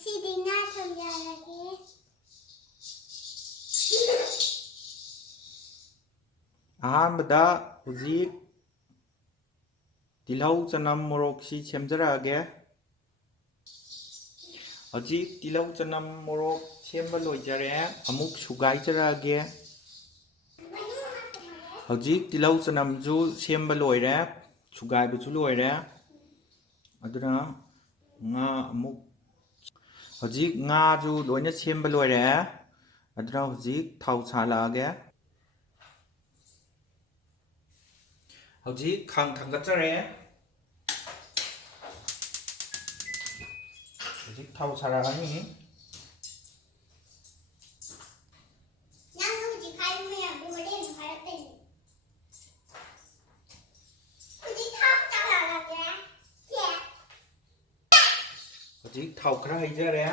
ꯉꯁꯤꯗꯤ ꯉꯥ ꯊꯣꯡꯖꯔꯒꯦ. ꯑꯍꯥꯟꯕꯗ ꯍꯧꯖꯤꯛ ꯇꯤꯜꯍꯧ ꯆꯅꯝ ꯃꯣꯔꯣꯛꯁꯤ ꯁꯦꯝꯖꯔꯛꯑꯒꯦ. ꯍꯧꯖꯤꯛ ꯇꯤꯜꯍꯧ ꯆꯅꯝ ꯃꯣꯔꯣꯛ ꯁꯦꯝꯕ ꯂꯣꯏꯖꯔꯦ. ꯑꯃꯨꯛ ꯁꯨꯒꯥꯏꯖꯔꯛꯑꯒꯦ. ꯍꯧꯖꯤꯛ ꯇꯤꯜꯍꯧ ꯆꯅꯝꯁꯨ ꯁꯦꯝꯕ ꯂꯣꯏꯔꯦ, ꯁꯨꯒꯥꯏꯕꯁꯨ ꯂꯣꯏꯔꯦ. ꯑꯗꯨꯅ ꯉꯥ ꯑꯃꯨꯛ ꯍꯧꯖꯤꯛ ꯉꯥꯁꯨ ꯂꯣꯏꯅ ꯁꯦꯝꯕ ꯂꯣꯏꯔꯦ. ꯑꯗꯨꯅ ꯍꯧꯖꯤꯛ ꯊꯥꯎ ꯁꯥꯍꯜꯂꯛꯑꯒꯦ. ꯍꯧꯖꯤꯛ ꯈꯥꯡ ꯊꯥꯡꯒꯠꯆꯔꯦ. ꯍꯧꯖꯤꯛ ꯊꯥꯎ ꯁꯥꯔꯛꯑꯅꯤ. ꯅꯪꯅ ꯍꯧꯖꯤꯛ ꯍꯥꯏꯕ ꯃꯌꯥꯝꯗꯣ ꯍꯣꯔꯦꯟ ꯍꯥꯏꯔꯛꯇꯣꯏꯅꯤ. ꯍꯧꯖꯤꯛ ꯊꯥꯎ ꯁꯥꯍꯜꯂꯒꯦ. ꯍꯧꯖꯤꯛ ꯊꯥꯎ ꯈꯔ ꯍꯩꯖꯔꯦ.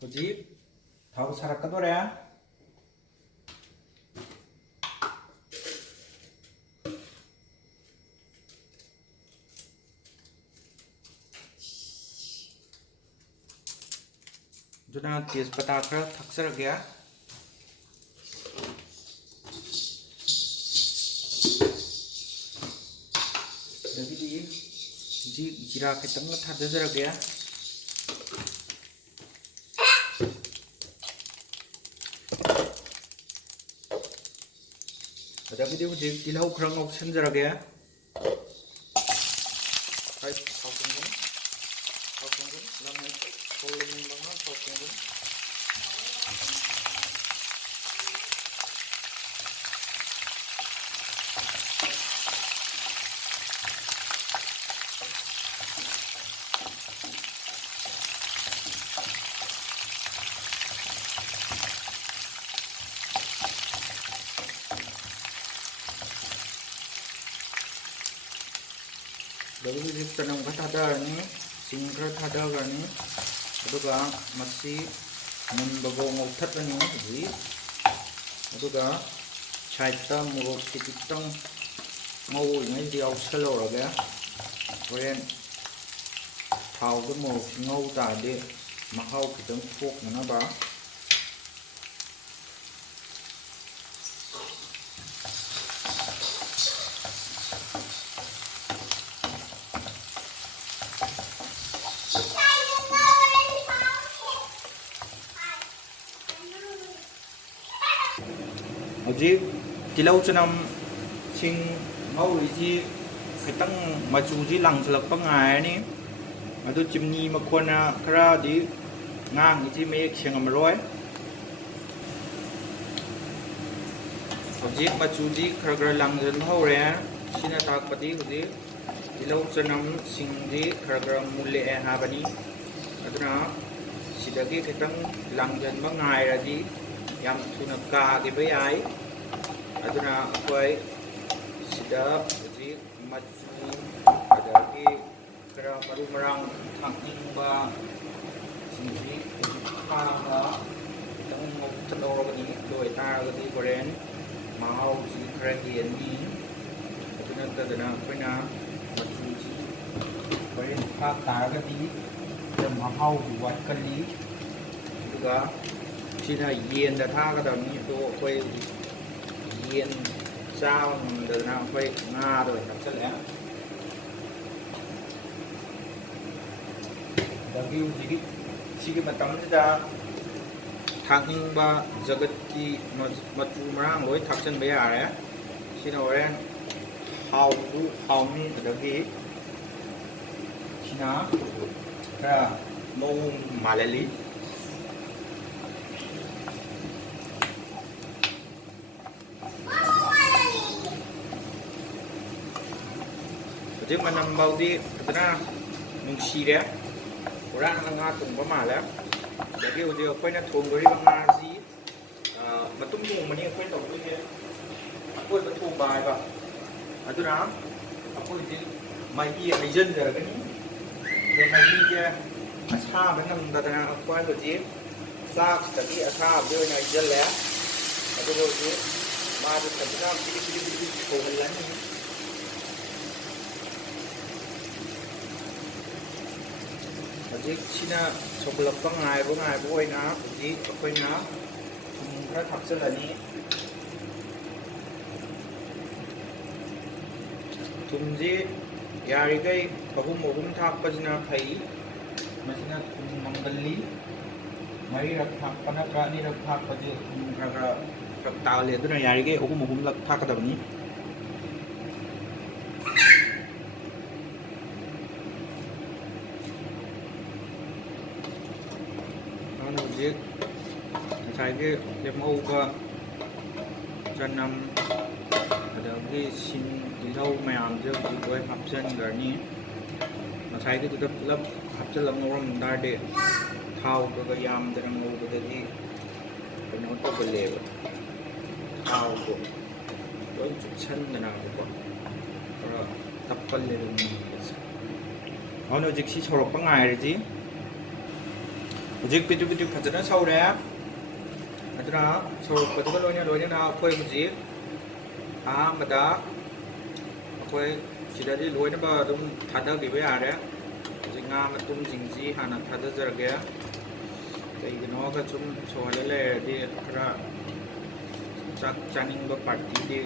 ꯍꯧꯖꯤꯛ ꯊꯥꯎ ꯁꯥꯔꯛꯀꯗꯣꯔꯦ. ꯑꯗꯨꯅ ꯇꯦꯖꯄꯇꯥ ꯈꯔ ꯊꯥꯛꯆꯔꯒꯦ. ꯑꯗꯒꯤꯗꯤ ꯍꯧꯖꯤꯛ ꯖꯤꯔꯥ ꯈꯤꯇꯪꯒ ꯊꯥꯗꯖꯔꯒꯦ. ꯑꯗꯒꯤꯗꯤ ꯍꯧꯖꯤꯛ ꯇꯤꯜꯍꯧ ꯈꯔ ꯉꯧꯁꯟꯖꯔꯒꯦ. ꯑꯗꯒꯤꯗꯤ ꯍꯧꯖꯤꯛ ꯆꯅꯝ ꯈꯔ ꯊꯥꯗꯔꯅꯤ, ꯁꯤꯡ ꯈꯔ ꯊꯥꯗꯈ꯭ꯔꯅꯤ. ꯑꯗꯨꯒ ꯃꯁꯤ ꯃꯨꯟꯕꯐꯥꯎ ꯉꯧꯊꯠꯂꯅꯤ ꯍꯧꯖꯤꯛ. ꯑꯗꯨꯒ ꯁꯥꯏꯠꯇ ꯃꯣꯔꯣꯛꯁꯤ ꯈꯤꯇꯪ ꯉꯧꯔꯤꯉꯩꯗ ꯌꯥꯎꯁꯜꯍꯧꯔꯒꯦ. ꯍꯣꯔꯦꯟ ꯊꯥꯎꯗ ꯃꯣꯔꯣꯛꯁꯤ ꯉꯧ ꯇꯥꯔꯗꯤ ꯃꯍꯥꯎ ꯈꯤꯇꯪ ꯊꯣꯛꯅꯅꯕ. ꯍꯧꯖꯤꯛ ꯇꯤꯜꯍꯧ ꯆꯅꯝ ꯁꯤꯡ ꯉꯧꯔꯤꯁꯤ ꯈꯤꯇꯪ ꯃꯆꯨꯁꯤ ꯂꯥꯡꯁꯤꯜꯂꯛꯄ ꯉꯥꯏꯔꯅꯤ. ꯑꯗꯨ ꯆꯤꯝꯅꯤ ꯃꯈꯣꯟꯅ ꯈꯔꯗꯤ ꯉꯥꯡꯉꯤꯁꯤ ꯃꯌꯦꯛ ꯁꯦꯡꯉꯝꯃꯔꯣꯏ. ꯍꯧꯖꯤꯛ ꯃꯆꯨꯗꯤ ꯈꯔ ꯈꯔ ꯂꯥꯡꯁꯤꯟꯕ ꯍꯧꯔꯦ. ꯁꯤꯅ ꯇꯥꯛꯄꯗꯤ ꯍꯧꯖꯤꯛ ꯇꯤꯜꯍꯧ ꯆꯅꯝ ꯁꯤꯡꯗꯤ ꯈꯔ ꯈꯔ ꯃꯨꯜꯂꯛꯑꯦ ꯍꯥꯏꯕꯅꯤ. ꯑꯗꯨꯅ ꯁꯤꯗꯒꯤ ꯈꯤꯇꯪ ꯂꯥꯡꯁꯤꯟꯕ ꯉꯥꯏꯔꯗꯤ ꯌꯥꯝ ꯊꯨꯅ ꯀꯥꯈꯤꯕ ꯌꯥꯏ. ꯑꯗꯨꯅ ꯑꯩꯈꯣꯏ ꯁꯤꯗ ꯍꯧꯖꯤꯛ ꯃꯆꯨ ꯑꯗꯒꯤ ꯈꯔ ꯃꯔꯨ ꯃꯔꯥꯡ ꯊꯥꯛꯅꯤꯡꯕ ꯁꯤꯡꯁꯤ ꯍꯧꯖꯤꯛ ꯊꯥꯛꯑꯒ ꯈꯤꯇꯪ ꯉꯧꯊꯠꯍꯧꯔꯕꯅꯤ. ꯑꯗꯨ ꯑꯣꯏꯇꯥꯔꯒꯗꯤ ꯍꯣꯔꯦꯟ ꯃꯍꯥꯎꯁꯤ ꯈꯔ ꯍꯦꯟꯅꯤ. ꯑꯗꯨ ꯅꯠꯇꯗꯅ ꯑꯩꯈꯣꯏꯅ ꯃꯆꯨꯁꯤ ꯍꯣꯔꯦꯟ ꯊꯥꯛ ꯇꯥꯔꯒꯗꯤ ꯈꯔ ꯃꯍꯥꯎꯁꯤ ꯋꯥꯠꯀꯜꯂꯤ. ꯑꯗꯨꯒ ꯁꯤꯅ ꯌꯦꯟꯗ ꯊꯥꯒꯗꯕꯅꯤ. ꯑꯗꯣ ꯑꯩꯈꯣꯏ ꯌꯦꯟ ꯆꯥꯕ ꯉꯝꯗꯗꯅ ꯑꯩꯈꯣꯏ ꯉꯥꯗ ꯑꯣꯏꯅ ꯍꯥꯞꯆꯤꯜꯂꯦ. ꯑꯗꯒꯤ ꯍꯧꯖꯤꯛ ꯁꯤꯒꯤ ꯃꯇꯝꯁꯤꯗ ꯊꯥꯛꯅꯤꯡꯕ ꯖꯒꯠꯀꯤ ꯃꯆꯨ ꯃꯔꯥꯡ ꯂꯣꯏ ꯊꯥꯛꯆꯤꯟꯕ ꯌꯥꯔꯦ. ꯁꯤꯅ ꯍꯣꯔꯦꯟ ꯍꯥꯎꯁꯨ ꯍꯥꯎꯅꯤ. ꯑꯗꯒꯤ ꯁꯤꯅ ꯈꯔ ꯃꯑꯣꯡ ꯃꯥꯜꯍꯜꯂꯤ. ꯍꯧꯖꯤꯛ ꯃꯅꯝ ꯐꯥꯎꯗꯤ ꯐꯖꯅ ꯅꯨꯡꯁꯤꯔꯦ. ꯄꯨꯔꯥ ꯉꯥ ꯊꯣꯡꯕ ꯃꯥꯜꯂꯦ. ꯑꯗꯒꯤ ꯍꯧꯖꯤꯛ ꯑꯩꯈꯣꯏꯅ ꯊꯣꯡꯗꯣꯔꯤꯕ ꯉꯥꯁꯤ ꯃꯇꯨꯝ ꯊꯣꯡꯕꯅꯤ ꯑꯩꯈꯣꯏ ꯇꯧꯗꯣꯏꯁꯦ. ꯑꯀꯣꯏꯕ ꯊꯣꯡꯕ ꯍꯥꯏꯕ. ꯑꯗꯨꯅ ꯑꯩꯈꯣꯏ ꯍꯧꯖꯤꯛ ꯃꯍꯤ ꯍꯩꯖꯤꯟꯖꯔꯒꯅꯤ. ꯑꯗꯣ ꯃꯍꯤꯁꯦ ꯑꯁꯥꯕ ꯅꯪꯗꯗꯅ ꯑꯩꯈꯣꯏ ꯍꯧꯖꯤꯛ ꯆꯥꯛꯇꯒꯤ ꯑꯁꯥꯕꯗꯤ ꯑꯣꯏꯅ ꯍꯩꯖꯤꯜꯂꯦ ꯑꯗꯨꯒ ꯍꯧꯖꯤꯛ ꯃꯥꯗꯨ ꯐꯖꯅ ꯄꯤꯔꯤ ꯄꯤꯔꯤ ꯄꯤꯔꯤ ꯁꯧꯍꯜꯂꯅꯤ ꯍꯧꯖꯤꯛ ꯁꯤꯅ ꯁꯧꯒꯠꯂꯛꯄ ꯉꯥꯏꯕ ꯑꯣꯏꯅ ꯍꯧꯖꯤꯛ ꯑꯩꯈꯣꯏꯅ ꯊꯨꯝ ꯈꯔ ꯊꯥꯛꯆꯤꯜꯂꯅꯤ ꯊꯨꯝꯁꯤ ꯌꯥꯔꯤꯈꯩ ꯑꯍꯨꯝ ꯊꯥꯛꯄꯁꯤꯅ ꯐꯩ ꯃꯁꯤꯅ ꯊꯨꯝ ꯃꯪꯒꯜꯂꯤ ꯃꯔꯤꯔꯛ ꯊꯥꯛꯄ ꯅꯠꯇ꯭ꯔꯒ ꯑꯅꯤꯔꯛ ꯊꯥꯛꯄꯁꯦ ꯊꯨꯝ ꯈꯔ ꯇꯥꯒꯜꯂꯤ ꯑꯗꯨꯅ ꯌꯥꯔꯤꯈꯩ ꯑꯍꯨꯝꯂꯛ ꯊꯥꯛꯀꯗꯕꯅꯤ ꯑꯗꯨꯅ ꯍꯧꯖꯤꯛ ꯉꯁꯥꯏꯒꯤ ꯂꯦꯝꯍꯧꯕ ꯆꯅꯝ ꯑꯗꯒꯤ ꯁꯤꯡ ꯇꯤꯜꯍꯧ ꯃꯌꯥꯝꯁꯦ ꯍꯧꯖꯤꯛ ꯂꯣꯏ ꯍꯥꯞꯆꯤꯟꯈ꯭ꯔꯅꯤ ꯉꯁꯥꯏꯒꯤꯗꯨꯗ ꯄꯨꯂꯞ ꯍꯥꯞꯆꯤꯜꯂꯒ ꯉꯧꯔꯝ ꯇꯥꯔꯗꯤ ꯊꯥꯎꯒ ꯌꯥꯝꯗꯅ ꯉꯧꯕꯗꯗꯤ ꯀꯩꯅꯣ ꯇꯧꯒꯜꯂꯦꯕ ꯊꯥꯎꯗꯣ ꯂꯣꯏ ꯆꯨꯞꯁꯟꯗꯅꯕꯀꯣ ꯈꯔ ꯇꯞꯀꯜꯂꯦꯕ ꯉꯧꯕꯁꯦ ꯑꯗꯨꯅ ꯍꯧꯖꯤꯛ ꯁꯤ ꯁꯧꯔꯛꯄ ꯉꯥꯏꯔꯁꯤ ꯍꯧꯖꯤꯛ ꯄꯤꯇ꯭ꯔꯨꯛ ꯐꯖꯅ ꯁꯧꯔꯦ ꯑꯗꯨꯅ ꯁꯧꯔꯛꯄꯗꯨꯒ ꯂꯣꯏꯅꯅ ꯑꯩꯈꯣই ꯍꯧꯖꯤꯛ ꯑꯍꯥꯟꯕꯗ ꯑꯩꯈꯣꯏ ꯁꯤꯗꯗꯤ ꯂꯣꯏꯅꯃꯛ ꯑꯗꯨꯝ ꯊꯥꯗꯈꯤꯕ ꯌꯥꯔꯦ ꯍꯧꯖꯤꯛ ꯉꯥ ꯃꯇꯨꯝꯁꯤꯡꯁꯤ ꯍꯥꯟꯅ ꯊꯥꯗꯖꯔꯒꯦ ꯀꯩꯒꯤꯅꯣꯒ ꯁꯨꯝ ꯁꯧꯍꯜꯂ ꯂꯩꯔꯗꯤ ꯈꯔ ꯆꯥꯛ ꯆꯥꯅꯤꯡꯕ ꯄꯥꯔꯇꯤꯗꯤ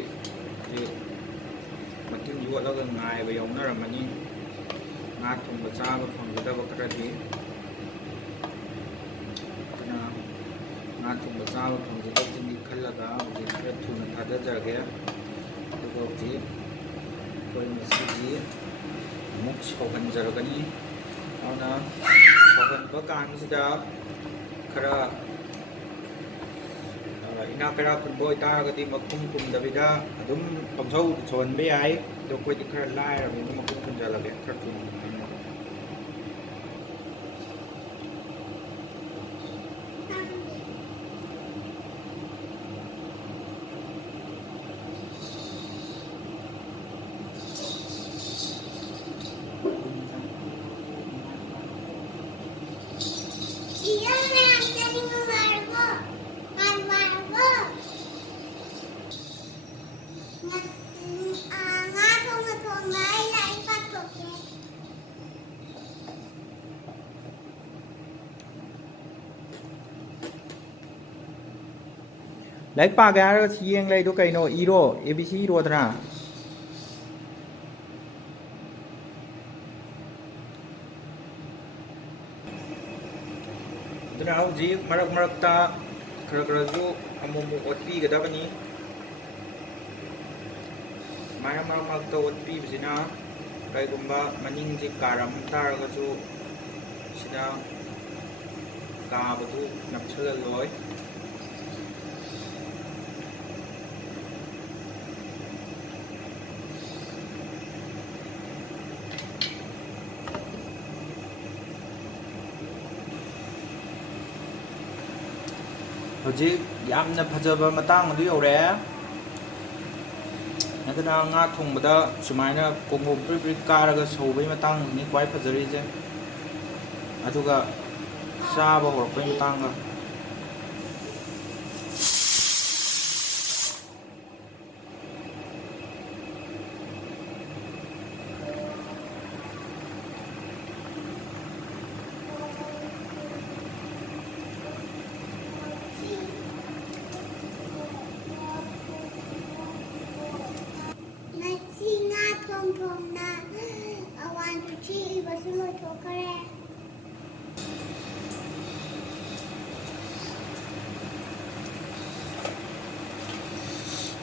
ꯍꯧꯖꯤꯛ ꯃꯇꯤꯟ ꯌꯣꯠꯂꯒ ꯉꯥꯏꯕ ꯌꯥꯎꯅꯔꯝꯃꯅꯤ ꯉꯥ ꯊꯣꯡꯕ ꯆꯥꯕ ꯐꯪꯒꯗꯕ ꯈꯔꯗꯤ ꯑꯗꯨꯅ ꯉꯥ ꯊꯣꯡꯕ ꯆꯥꯕ ꯐꯪꯖꯗꯕꯁꯤꯡꯒꯤ ꯈꯜꯂꯒ ꯍꯧꯖꯤꯛ ꯈꯔ ꯊꯨꯅ ꯊꯥꯗꯖꯔꯒꯦ ꯑꯗꯨꯒ ꯍꯧꯖꯤꯛ ꯑꯩꯈꯣই ꯃꯁꯤꯒꯤ ꯑꯃꯨꯛ ꯁꯧꯍꯟꯖꯔꯒꯅꯤ ꯑꯗꯨꯅ ꯁꯧꯍꯟꯕ ꯀꯥꯟꯁꯤꯗ ꯈꯔ ꯏꯅꯥꯛ ꯀꯩꯔꯥꯛ ꯈꯨꯟꯕ ꯑꯣꯏꯇꯥꯔꯒꯗꯤ ꯃꯈꯨꯝ ꯈꯨꯝꯗꯕꯤꯗ ꯑꯗꯨꯝ ꯄꯪꯁꯧꯗ ꯁꯧꯍꯟꯕ ꯌꯥꯏ ꯑꯗꯣ ꯑꯩꯈꯣꯏꯗꯤ ꯈꯔ ꯂꯥꯏꯔꯕꯅꯤꯅ ꯃꯈꯨꯝ ꯈꯨꯝꯖꯤꯜꯂꯒꯦ ꯈꯔ ꯊꯨꯅ ꯂꯥꯏꯔꯤꯛ ꯄꯥꯒꯦ ꯍꯥꯏꯔꯒ ꯌꯦꯡ ꯂꯩꯗꯣ ꯀꯩꯅꯣ ꯏꯔꯣ ABC ꯏꯔꯣꯗꯅ ꯑꯗꯨꯅ ꯍꯧꯖꯤꯛ ꯃꯔꯛꯇ ꯈꯔꯁꯨ ꯑꯃꯨꯛ ꯑꯣꯠꯄꯤꯒꯗꯕꯅꯤ ꯁꯨꯃꯥꯏꯅ ꯃꯔꯛꯇ ꯑꯣꯠꯄꯤꯕꯁꯤꯅ ꯀꯩꯒꯨꯝꯕ ꯃꯅꯤꯡꯁꯦ ꯀꯥꯔꯝ ꯇꯥꯔꯒꯁꯨ ꯁꯤꯗ ꯀꯥꯕꯗꯨ ꯅꯞꯁꯤꯜꯂꯂꯣꯏ ꯍꯧꯖꯤꯛ ꯌꯥꯝꯅ ꯐꯖꯕ ꯃꯇꯥꯡ ꯑꯗꯨ ꯌꯧꯔꯛꯑꯦ ꯑꯗꯨꯅ ꯉꯥ ꯊꯣꯡꯕꯗ ꯁꯨꯃꯥꯏꯅ ꯀꯣꯡꯒꯣ ꯄ꯭ꯔꯤꯛ ꯀꯥꯔꯒ ꯁꯧꯕꯒꯤ ꯃꯇꯥꯡꯁꯤꯅꯤ ꯈ꯭ꯋꯥꯏ ꯐꯖꯔꯤꯁꯦ ꯑꯗꯨꯒ ꯆꯥꯕ ꯍꯧꯔꯛꯄꯩ ꯃꯇꯥꯡꯒ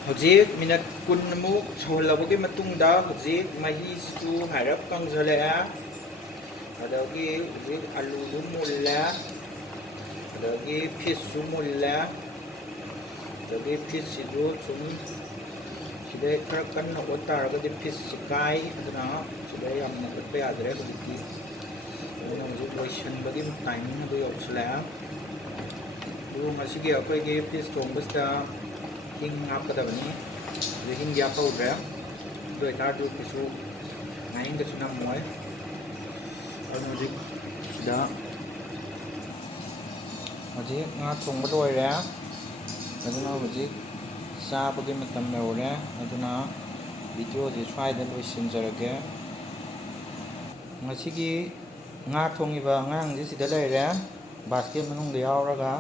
ꯍꯧꯖꯤꯛ ꯃꯤꯅꯠ 20ꯃꯨꯛ ꯁꯧꯍꯜꯂꯕꯒꯤ ꯃꯇꯨꯡꯗ ꯍꯧꯖꯤꯛ ꯃꯍꯤꯁꯨ ꯍꯥꯏꯔꯞ ꯀꯪꯁꯤꯜꯂꯛꯑꯦ ꯑꯗꯒꯤ ꯍꯧꯖꯤꯛ ꯑꯂꯨꯁꯨ ꯃꯨꯜꯂꯦ ꯑꯗꯒꯤ ꯐꯤꯁꯁꯨ ꯃꯨꯜꯂꯦ ꯑꯗꯒꯤ ꯐꯤꯁꯁꯤꯁꯨ ꯁꯨꯝ ꯁꯤꯗꯩ ꯈꯔ ꯀꯟꯅ ꯑꯣꯠ ꯇꯥꯔꯒꯗꯤ ꯐꯤꯁꯁꯤ ꯀꯥꯏ ꯑꯗꯨꯅ ꯁꯤꯗ ꯌꯥꯝꯅ ꯑꯣꯠꯄ ꯌꯥꯗ꯭ꯔꯦ ꯍꯧꯖꯤꯛꯇꯤ ꯑꯗꯨꯅ ꯍꯧꯖꯤꯛ ꯂꯣꯏꯁꯤꯟꯕꯒꯤ ꯇꯥꯏꯃꯤꯡ ꯑꯗꯨ ꯌꯧꯁꯤꯜꯂꯛꯑꯦ ꯑꯗꯨꯒ ꯃꯁꯤꯒꯤ ꯑꯩꯈꯣꯏꯒꯤ ꯐꯤꯁ ꯊꯣꯡꯕꯁꯤꯗ ꯍꯤꯡ ꯍꯥꯞꯀꯗꯕꯅꯤ ꯑꯗꯨ ꯍꯤꯡꯗꯤ ꯍꯥꯞꯍꯧꯗ꯭ꯔꯦ ꯑꯗꯨ ꯑꯣꯏꯇꯥꯔꯁꯨ ꯀꯩꯁꯨ ꯉꯥꯍꯤꯡ ꯀꯩꯁꯨ ꯅꯝꯃꯣꯏ ꯑꯗꯨꯅ ꯍꯧꯖꯤꯛ ꯁꯤꯗ ꯍꯧꯖꯤꯛ ꯉꯥ ꯊꯣꯡꯕ ꯂꯣꯏꯔꯦ ꯑꯗꯨꯅ ꯍꯧꯖꯤꯛ ꯆꯥꯕꯒꯤ ꯃꯇꯝ ꯌꯧꯔꯦ ꯑꯗꯨꯅ ꯚꯤꯗꯤꯑꯣꯁꯦ ꯁ꯭ꯋꯥꯏꯗ ꯂꯣꯏꯁꯤꯟꯖꯔꯒꯦ ꯉꯁꯤꯒꯤ ꯉꯥ ꯊꯣꯡꯉꯤꯕ ꯑꯉꯥꯡꯁꯦ ꯁꯤꯗ ꯂꯩꯔꯦ ꯕꯥꯁꯀꯦꯠ ꯃꯅꯨꯡꯗ ꯌꯥꯎꯔꯒ